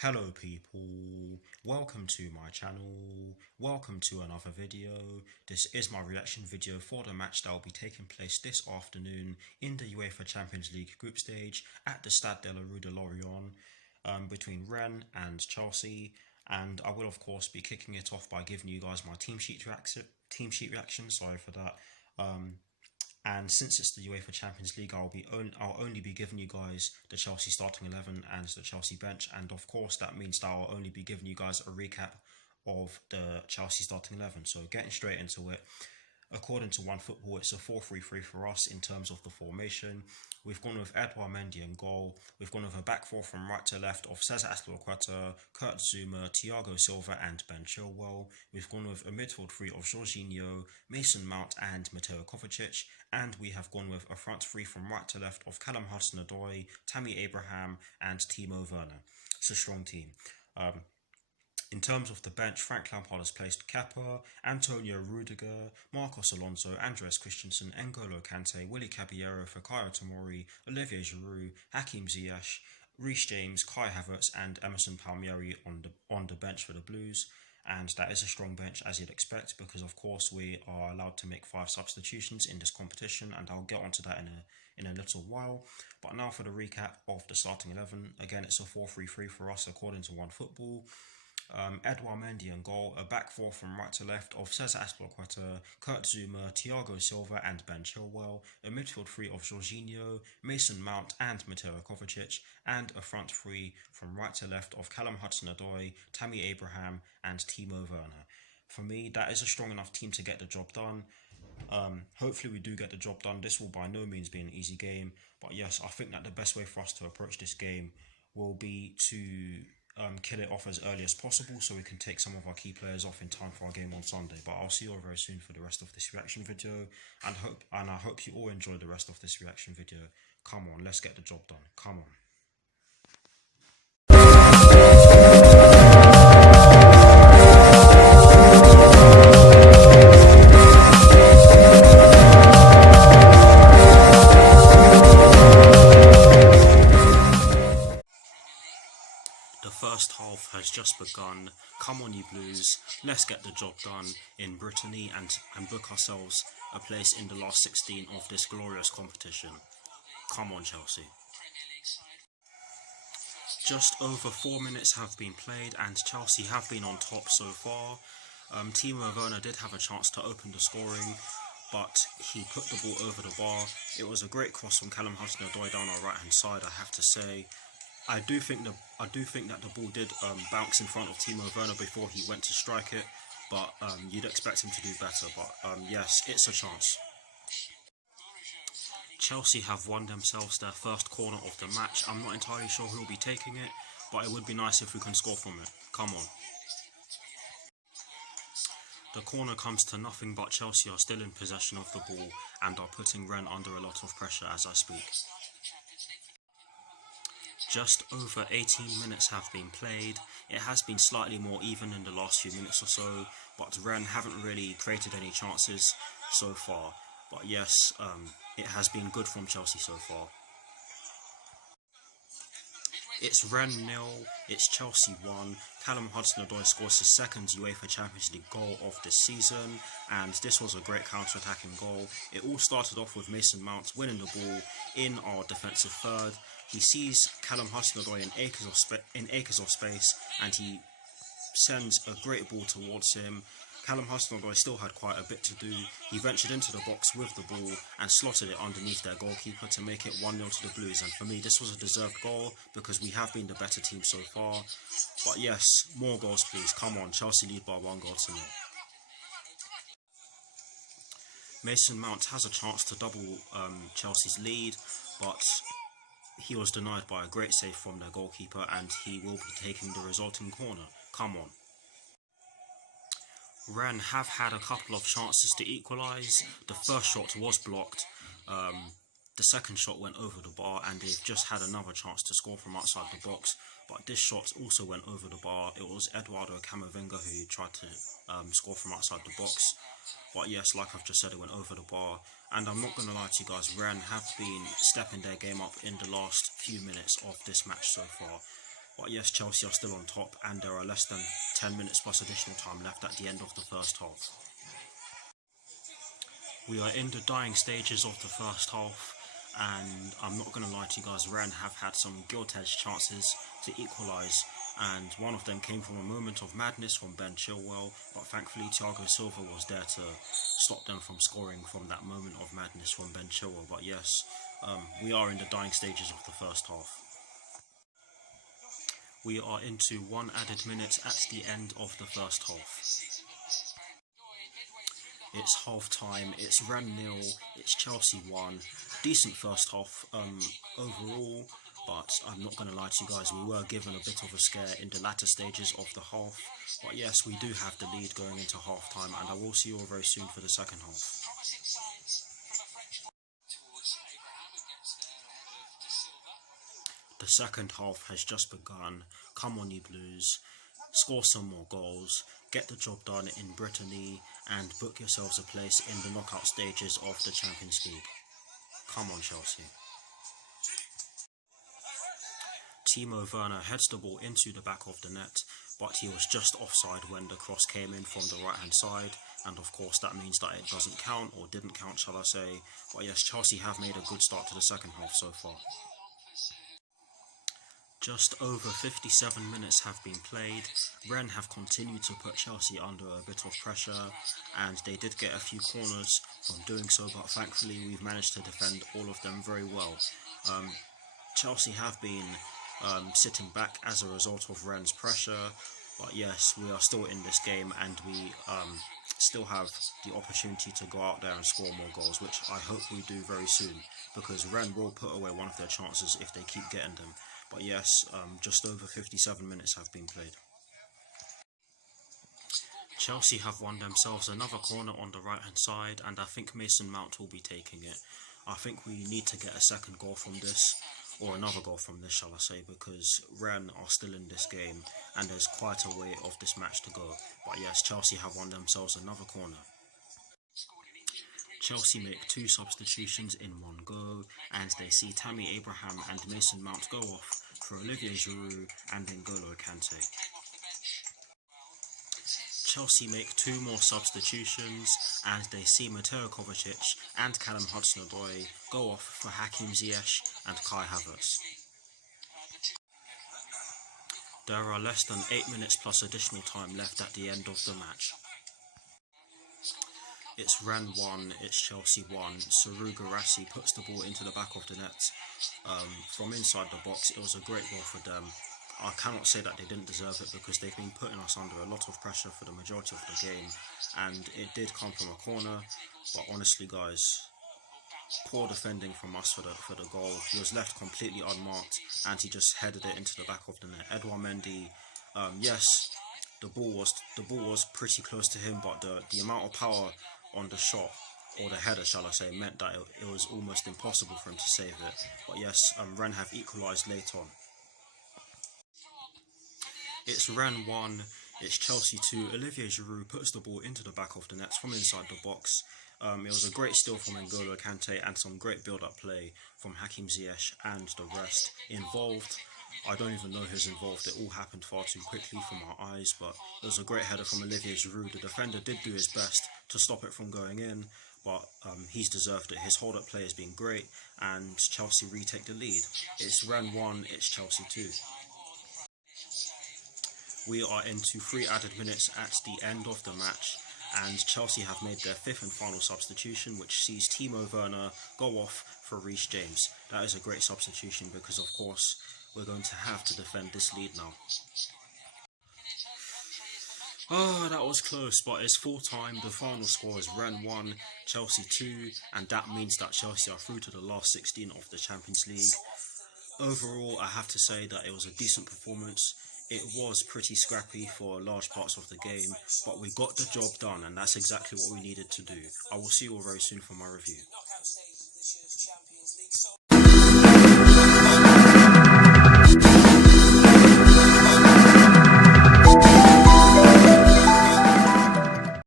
Hello people, welcome to my channel, welcome to another video. This is my reaction video for the match that will be taking place this afternoon in the UEFA Champions League group stage at the Stade de la Rue de Lorient between Rennes and Chelsea. And I will of course be kicking it off by giving you guys my team sheet reaction, sorry for that. And since it's the UEFA Champions League, I'll only be giving you guys the Chelsea starting 11 and the Chelsea bench, and of course that means that I'll only be giving you guys a recap of the Chelsea starting 11. So getting straight into it, according to OneFootball, it's a 4-3-3 for us in terms of the formation. We've gone with Edouard Mendy in goal. We've gone with a back four from right to left of Cesar Azpilicueta, Kurt Zouma, Thiago Silva and Ben Chilwell. We've gone with a midfield three of Jorginho, Mason Mount and Mateo Kovacic. And we have gone with a front three from right to left of Callum Hudson-Odoi, Tammy Abraham and Timo Werner. It's a strong team. In terms of the bench, Frank Lampard has placed Kepa, Antonio Rudiger, Marcos Alonso, Andreas Christensen, N'Golo Kante, Willy Caballero, Fikayo Tomori, Olivier Giroud, Hakim Ziyech, Reece James, Kai Havertz and Emerson Palmieri on the bench for the Blues. And that is a strong bench as you'd expect, because of course we are allowed to make 5 substitutions in this competition, and I'll get onto that in a little while. But now for the recap of the starting 11. Again, it's a 4-3-3 for us according to OneFootball. Edouard Mendy in goal, a back four from right to left of Cesar Azpilicueta, Kurt Zouma, Thiago Silva and Ben Chilwell, a midfield three of Jorginho, Mason Mount and Mateo Kovacic, and a front three from right to left of Callum Hudson-Odoi, Tammy Abraham and Timo Werner. For me, that is a strong enough team to get the job done. Hopefully we do get the job done. This will by no means be an easy game, but yes, I think that the best way for us to approach this game will be to kill it off as early as possible so we can take some of our key players off in time for our game on Sunday. But I'll see you all very soon for the rest of this reaction video, and I hope you all enjoy the rest of this reaction video. Come on, let's get the job done. Come on. The first half has just begun. Come on you Blues, let's get the job done in Brittany and book ourselves a place in the last 16 of this glorious competition. Come on Chelsea. Just over 4 minutes have been played and Chelsea have been on top so far. Timo Werner did have a chance to open the scoring, but he put the ball over the bar. It was a great cross from Callum Hudson-Odoi down our right hand side, I have to say. I do think that the ball did bounce in front of Timo Werner before he went to strike it, but you'd expect him to do better. But yes, it's a chance. Chelsea have won themselves their first corner of the match. I'm not entirely sure who will be taking it, but it would be nice if we can score from it. Come on. The corner comes to nothing, but Chelsea are still in possession of the ball and are putting Rennes under a lot of pressure as I speak. Just over 18 minutes have been played. It has been slightly more even in the last few minutes or so, but Rennes haven't really created any chances so far. But yes, it has been good from Chelsea so far. It's Rennes 0, it's Chelsea 1. Callum Hudson-Odoi scores his second UEFA Champions League goal of this season, and this was a great counter-attacking goal. It all started off with Mason Mount winning the ball in our defensive third. He sees Callum Hudson-Odoi in acres of space, and he sends a great ball towards him. Callum Hudson-Odoi still had quite a bit to do. He ventured into the box with the ball and slotted it underneath their goalkeeper to make it 1-0 to the Blues. And for me, this was a deserved goal because we have been the better team so far. But yes, more goals please. Come on, Chelsea lead by 1 goal to 0. Mason Mount has a chance to double Chelsea's lead, but he was denied by a great save from their goalkeeper, and he will be taking the resulting corner. Come on. Rennes have had a couple of chances to equalise. The first shot was blocked. The second shot went over the bar, and they've just had another chance to score from outside the box. But this shot also went over the bar. It was Eduardo Camavinga who tried to score from outside the box. But yes, like I've just said, it went over the bar. And I'm not going to lie to you guys, Rennes have been stepping their game up in the last few minutes of this match so far. But yes, Chelsea are still on top, and there are less than 10 minutes plus additional time left at the end of the first half. We are in the dying stages of the first half, and I'm not going to lie to you guys, Rennes have had some gilt-edged chances to equalise, and one of them came from a moment of madness from Ben Chilwell, but thankfully Thiago Silva was there to stop them from scoring from that moment of madness from Ben Chilwell. But yes, we are in the dying stages of the first half. We are into 1 added minute at the end of the first half. It's half time, it's Rennes 0, it's Chelsea 1. Decent first half overall, but I'm not going to lie to you guys, we were given a bit of a scare in the latter stages of the half. But yes, we do have the lead going into half time, and I will see you all very soon for the second half. The second half has just begun. Come on, you Blues. Score some more goals, get the job done in Brittany, and book yourselves a place in the knockout stages of the Champions League. Come on, Chelsea. Timo Werner heads the ball into the back of the net, but he was just offside when the cross came in from the right hand side, and of course that means that it doesn't count, or didn't count shall I say. But yes, Chelsea have made a good start to the second half so far. Just over 57 minutes have been played. Rennes have continued to put Chelsea under a bit of pressure, and they did get a few corners from doing so, but thankfully we've managed to defend all of them very well. Chelsea have been sitting back as a result of Rennes' pressure, but yes, we are still in this game, and we still have the opportunity to go out there and score more goals, which I hope we do very soon, because Rennes will put away one of their chances if they keep getting them. But yes, just over 57 minutes have been played. Chelsea have won themselves another corner on the right hand side, and I think Mason Mount will be taking it. I think we need to get a second goal from this, or another goal from this shall I say, because Rennes are still in this game and there's quite a way of this match to go. But yes, Chelsea have won themselves another corner. Chelsea make 2 substitutions in one go, and they see Tammy Abraham and Mason Mount go off for Olivier Giroud and N'Golo Kante. Chelsea make 2 more substitutions, and they see Mateo Kovacic and Callum Hudson-Odoi go off for Hakim Ziyech and Kai Havertz. There are less than 8 minutes plus additional time left at the end of the match. It's Rennes 1, it's Chelsea 1. Serhou Guirassy puts the ball into the back of the net from inside the box. It was a great goal for them. I cannot say that they didn't deserve it, because they've been putting us under a lot of pressure for the majority of the game, and it did come from a corner. But honestly guys, poor defending from us for the goal. He was left completely unmarked, and he just headed it into the back of the net. Edouard Mendy, yes, the ball was pretty close to him, but the amount of power on the shot, or the header shall I say, meant that it was almost impossible for him to save it. But yes, Rennes have equalised late on. It's Rennes 1, it's Chelsea 2. Olivier Giroud puts the ball into the back of the nets from inside the box. It was a great steal from N'Golo Kante and some great build-up play from Hakim Ziyech and the rest involved. I don't even know who's involved, it all happened far too quickly from our eyes, but it was a great header from Olivier Giroud. The defender did do his best to stop it from going in, but he's deserved it. His hold-up play has been great, and Chelsea retake the lead. It's Rennes 1, it's Chelsea 2. We are into 3 added minutes at the end of the match, and Chelsea have made their 5th and final substitution, which sees Timo Werner go off for Reece James. That is a great substitution, because of course we're going to have to defend this lead now. Oh, that was close, but it's full time. The final score is Rennes 1, Chelsea 2, and that means that Chelsea are through to the last 16 of the Champions League. Overall, I have to say that it was a decent performance. It was pretty scrappy for large parts of the game, but we got the job done, and that's exactly what we needed to do. I will see you all very soon for my review.